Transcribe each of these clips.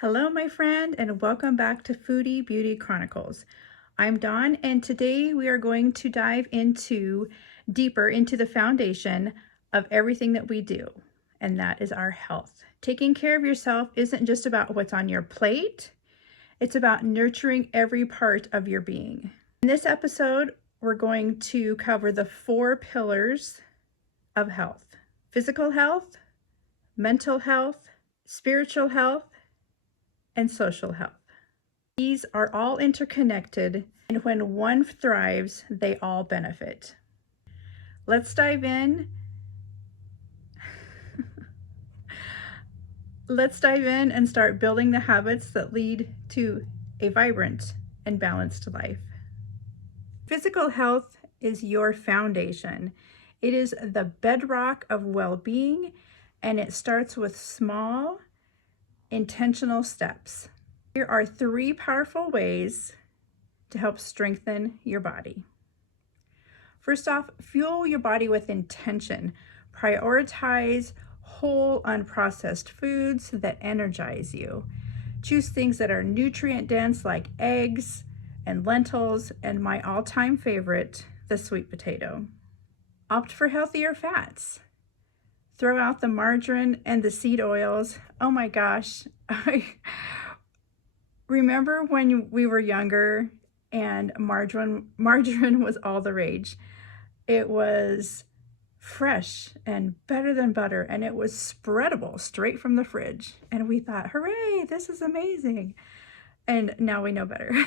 Hello, my friend, and welcome back to Foodie Beauty Chronicles. I'm Dawn, and today we are going to dive deeper into the foundation of everything that we do, and that is our health. Taking care of yourself isn't just about what's on your plate, it's about nurturing every part of your being. In this episode, we're going to cover the 4 pillars of health: physical health, mental health, spiritual health, and social health. These are all interconnected, and when one thrives, they all benefit. Let's dive in. Let's dive in and start building the habits that lead to a vibrant and balanced life. Physical health is your foundation. It is the bedrock of well-being, and it starts with small, intentional steps. Here are 3 powerful ways to help strengthen your body. First off, fuel your body with intention. Prioritize whole, unprocessed foods that energize you. Choose things that are nutrient dense like eggs and lentils, and my all-time favorite, the sweet potato. Opt for healthier fats. Throw out the margarine and the seed oils. Oh my gosh. I remember when we were younger and margarine was all the rage. It was fresh and better than butter, and it was spreadable straight from the fridge. And we thought, hooray, this is amazing. And now we know better.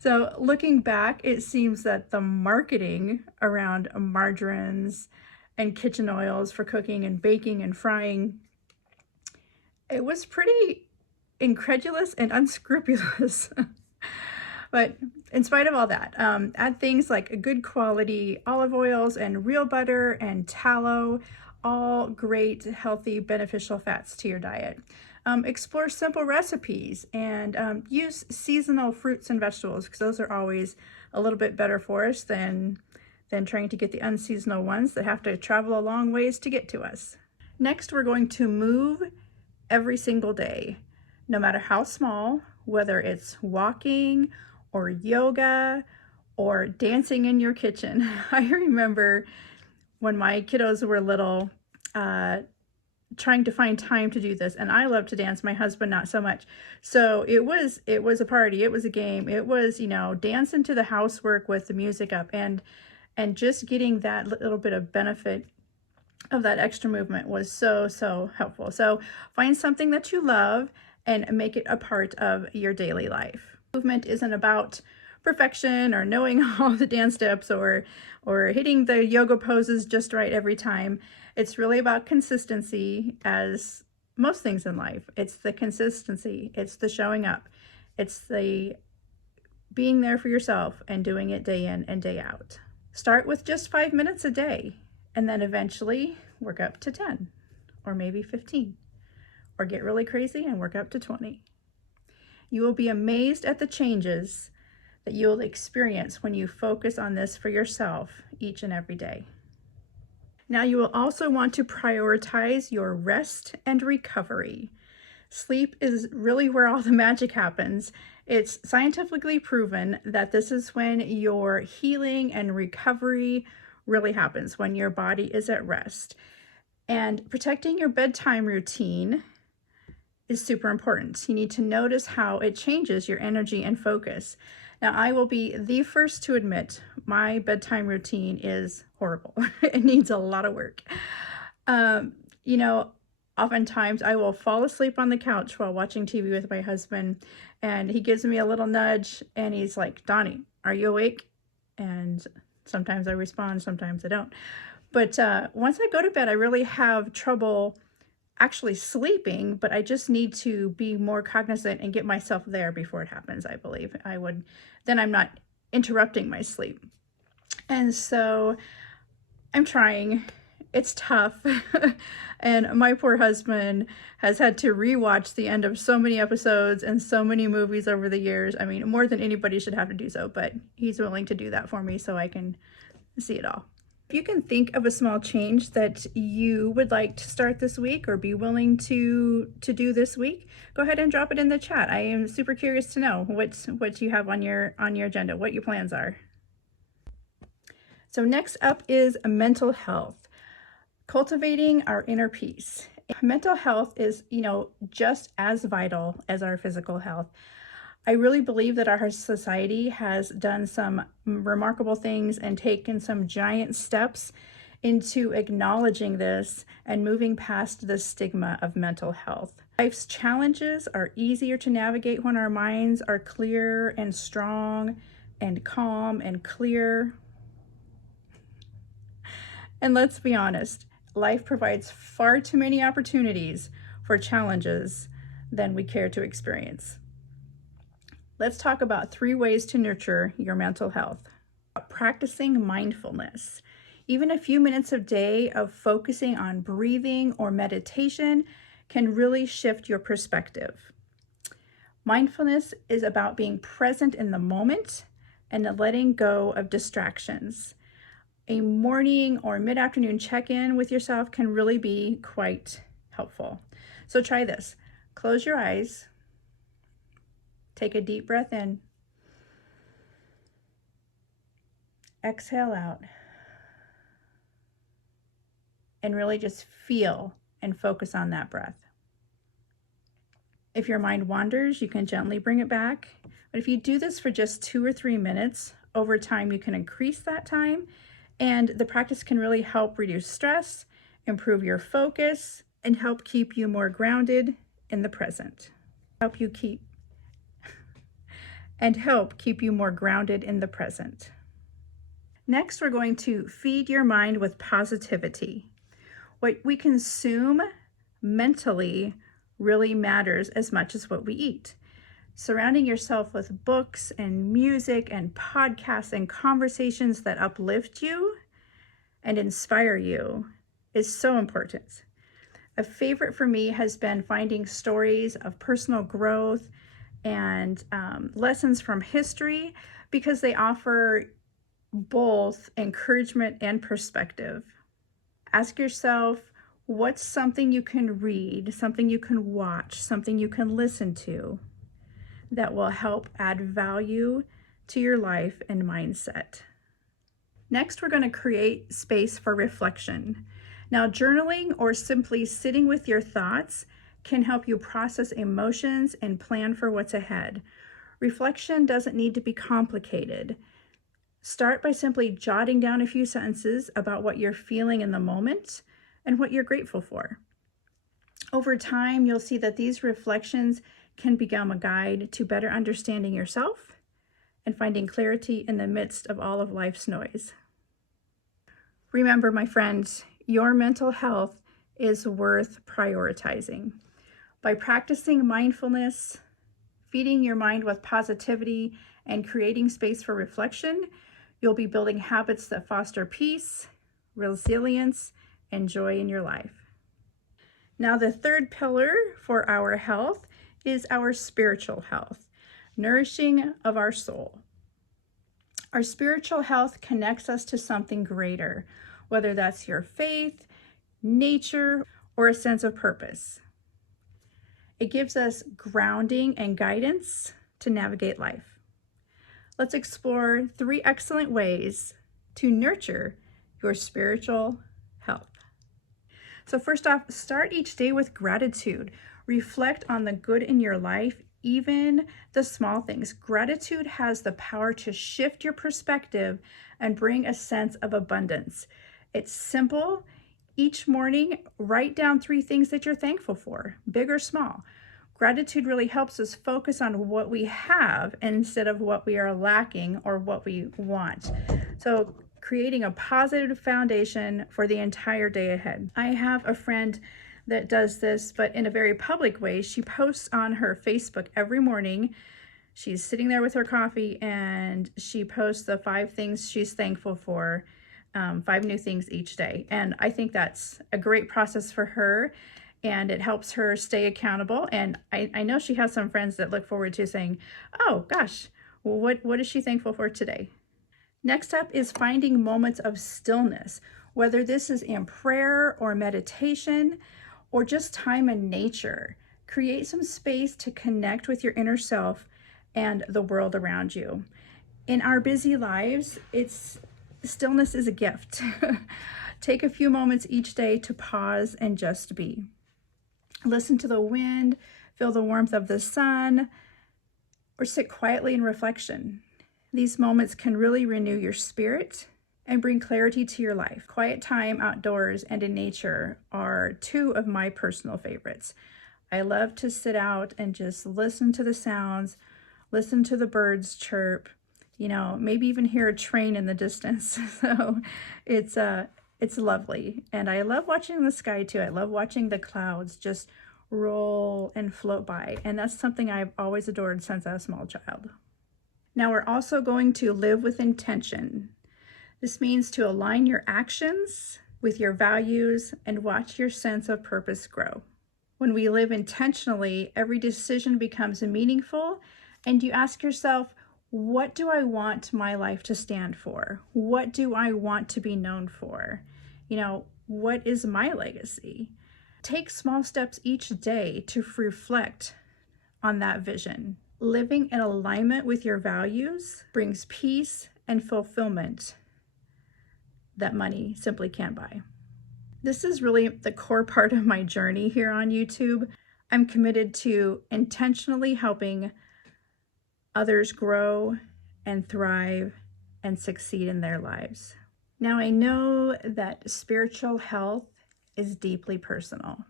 So looking back, it seems that the marketing around margarines and kitchen oils for cooking and baking and frying, it was pretty incredulous and unscrupulous. But in spite of all that, add things like good quality olive oils and real butter and tallow, all great, healthy, beneficial fats to your diet. Explore simple recipes and use seasonal fruits and vegetables, because those are always a little bit better for us than trying to get the unseasonal ones that have to travel a long ways to get to us. Next, we're going to move every single day, no matter how small, whether it's walking or yoga or dancing in your kitchen. I remember when my kiddos were little, trying to find time to do this, and I love to dance, my husband not so much. So it was a party, it was a game, it was, dancing to the housework with the music up, and just getting that little bit of benefit of that extra movement was so helpful. So find something that you love and make it a part of your daily life. Movement isn't about perfection or knowing all the dance steps or hitting the yoga poses just right every time. It's really about consistency, as most things in life. It's the consistency, it's the showing up, it's the being there for yourself and doing it day in and day out. Start with just 5 minutes a day, and then eventually work up to 10 or maybe 15, or get really crazy and work up to 20. You will be amazed at the changes that you will experience when you focus on this for yourself each and every day. Now, you will also want to prioritize your rest and recovery. Sleep is really where all the magic happens. It's scientifically proven that this is when your healing and recovery really happens, when your body is at rest. And protecting your bedtime routine is super important. You need to notice how it changes your energy and focus. Now, I will be the first to admit my bedtime routine is horrible. It needs a lot of work. Oftentimes I will fall asleep on the couch while watching TV with my husband, and he gives me a little nudge and he's like, "Donnie, are you awake?" And sometimes I respond, sometimes I don't. But once I go to bed, I really have trouble actually sleeping, but I just need to be more cognizant and get myself there before it happens, I believe. Then I'm not interrupting my sleep. And so I'm trying. It's tough. And my poor husband has had to rewatch the end of so many episodes and so many movies over the years. I mean, more than anybody should have to do so, but he's willing to do that for me so I can see it all. If you can think of a small change that you would like to start this week or be willing to do this week, go ahead and drop it in the chat. I am super curious to know what you have on your agenda, what your plans are. So next up is mental health, cultivating our inner peace. Mental health is, just as vital as our physical health. I really believe that our society has done some remarkable things and taken some giant steps into acknowledging this and moving past the stigma of mental health. Life's challenges are easier to navigate when our minds are clear and strong and calm and clear. And let's be honest, life provides far too many opportunities for challenges than we care to experience. Let's talk about 3 ways to nurture your mental health. Practicing mindfulness. Even a few minutes a day of focusing on breathing or meditation can really shift your perspective. Mindfulness is about being present in the moment and letting go of distractions. A morning or mid-afternoon check-in with yourself can really be quite helpful. So try this. Close your eyes. Take a deep breath in. Exhale out. And really just feel and focus on that breath. If your mind wanders, you can gently bring it back. But if you do this for just 2 or 3 minutes, over time you can increase that time, and the practice can really help reduce stress, improve your focus, and help keep you more grounded in the present. Help keep you more grounded in the present. Next, we're going to feed your mind with positivity. What we consume mentally really matters as much as what we eat. Surrounding yourself with books and music and podcasts and conversations that uplift you and inspire you is so important. A favorite for me has been finding stories of personal growth and lessons from history, because they offer both encouragement and perspective. Ask yourself, what's something you can read, something you can watch, something you can listen to that will help add value to your life and mindset. Next, we're going to create space for reflection. Now, journaling or simply sitting with your thoughts can help you process emotions and plan for what's ahead. Reflection doesn't need to be complicated. Start by simply jotting down a few sentences about what you're feeling in the moment and what you're grateful for. Over time, you'll see that these reflections can become a guide to better understanding yourself and finding clarity in the midst of all of life's noise. Remember, my friends, your mental health is worth prioritizing. By practicing mindfulness, feeding your mind with positivity, and creating space for reflection, you'll be building habits that foster peace, resilience, and joy in your life. Now, the third pillar for our health is our spiritual health, nourishing of our soul. Our spiritual health connects us to something greater, whether that's your faith, nature, or a sense of purpose. It gives us grounding and guidance to navigate life. Let's explore 3 excellent ways to nurture your spiritual health. So first off, start each day with gratitude. Reflect on the good in your life, even the small things. Gratitude has the power to shift your perspective and bring a sense of abundance. It's simple. Each morning, write down 3 things that you're thankful for, big or small. Gratitude really helps us focus on what we have instead of what we are lacking or what we want. So creating a positive foundation for the entire day ahead. I have a friend that does this, but in a very public way. She posts on her Facebook every morning. She's sitting there with her coffee and she posts the 5 things she's thankful for, 5 new things each day. And I think that's a great process for her, and it helps her stay accountable. And I know she has some friends that look forward to saying, oh gosh, well, what is she thankful for today? Next up is finding moments of stillness, whether this is in prayer or meditation or just time in nature. Create some space to connect with your inner self and the world around you. In our busy lives, stillness is a gift. Take a few moments each day to pause and just be. Listen to the wind, feel the warmth of the sun, or sit quietly in reflection. These moments can really renew your spirit and bring clarity to your life. Quiet time outdoors and in nature are two of my personal favorites. I love to sit out and just listen to the sounds, listen to the birds chirp, maybe even hear a train in the distance. So it's lovely. And I love watching the sky too. I love watching the clouds just roll and float by. And that's something I've always adored since I was a small child. Now we're also going to live with intention. This means to align your actions with your values and watch your sense of purpose grow. When we live intentionally, every decision becomes meaningful, and you ask yourself, what do I want my life to stand for? What do I want to be known for? What is my legacy? Take small steps each day to reflect on that vision. Living in alignment with your values brings peace and fulfillment that money simply can't buy. This is really the core part of my journey here on YouTube. I'm committed to intentionally helping others grow and thrive and succeed in their lives. Now, I know that spiritual health is deeply personal,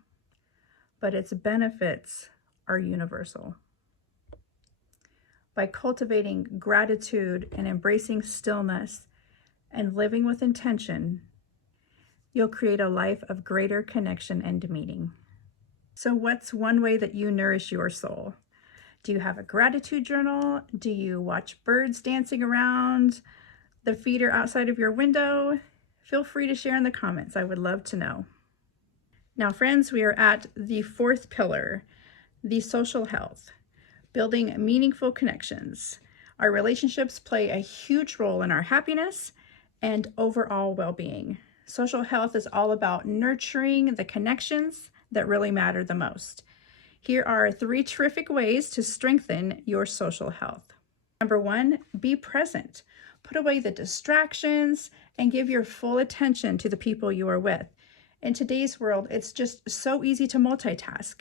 but its benefits are universal. By cultivating gratitude and embracing stillness and living with intention, you'll create a life of greater connection and meaning. So what's one way that you nourish your soul? Do you have a gratitude journal? Do you watch birds dancing around the feeder outside of your window? Feel free to share in the comments. I would love to know. Now, friends, we are at the fourth pillar, the social health, building meaningful connections. Our relationships play a huge role in our happiness and overall well-being. Social health is all about nurturing the connections that really matter the most. Here are 3 terrific ways to strengthen your social health. Number 1, be present. Put away the distractions and give your full attention to the people you are with. In today's world, it's just so easy to multitask,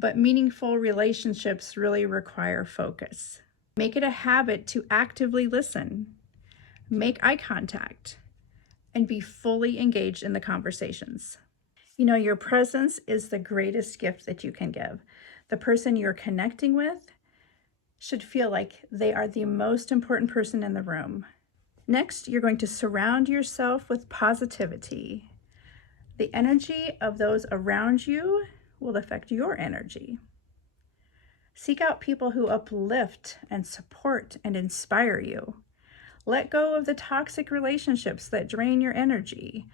but meaningful relationships really require focus. Make it a habit to actively listen, make eye contact, and be fully engaged in the conversations. Your presence is the greatest gift that you can give. The person you're connecting with should feel like they are the most important person in the room. Next, you're going to surround yourself with positivity. The energy of those around you will affect your energy. Seek out people who uplift and support and inspire you. Let go of the toxic relationships that drain your energy.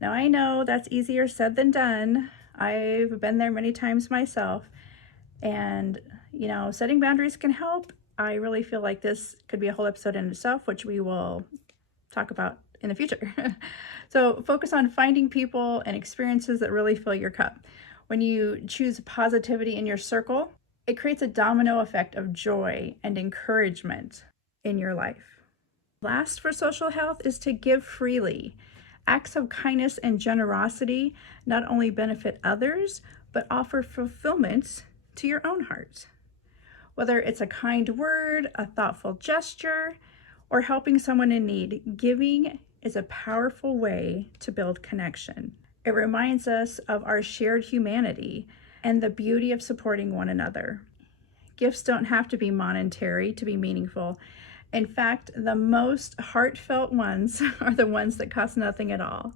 Now, I know that's easier said than done. I've been there many times myself. And, setting boundaries can help. I really feel like this could be a whole episode in itself, which we will talk about in the future. So focus on finding people and experiences that really fill your cup. When you choose positivity in your circle, it creates a domino effect of joy and encouragement in your life. Last for social health is to give freely. Acts of kindness and generosity not only benefit others, but offer fulfillment to your own heart. Whether it's a kind word, a thoughtful gesture, or helping someone in need, giving is a powerful way to build connection. It reminds us of our shared humanity and the beauty of supporting one another. Gifts don't have to be monetary to be meaningful. In fact, the most heartfelt ones are the ones that cost nothing at all.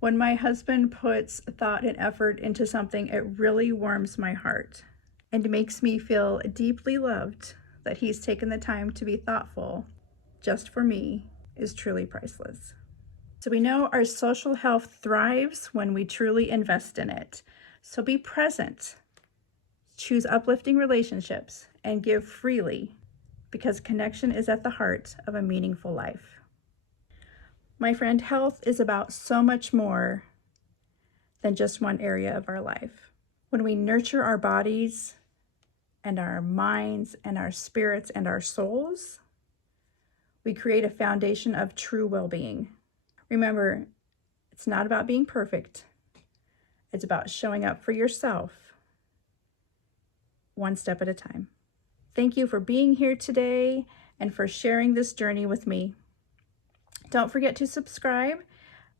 When my husband puts thought and effort into something, it really warms my heart and makes me feel deeply loved. That he's taken the time to be thoughtful just for me is truly priceless. So we know our social health thrives when we truly invest in it. So be present, choose uplifting relationships, and give freely, because connection is at the heart of a meaningful life. My friend, health is about so much more than just one area of our life. When we nurture our bodies and our minds and our spirits and our souls, we create a foundation of true well-being. Remember, it's not about being perfect. It's about showing up for yourself one step at a time. Thank you for being here today and for sharing this journey with me. Don't forget to subscribe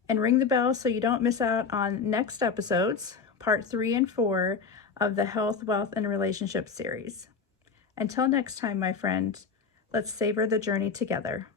and ring the bell so you don't miss out on next episodes, part 3 and 4 of the Health, Wealth, and Relationships series. Until next time, my friend, let's savor the journey together.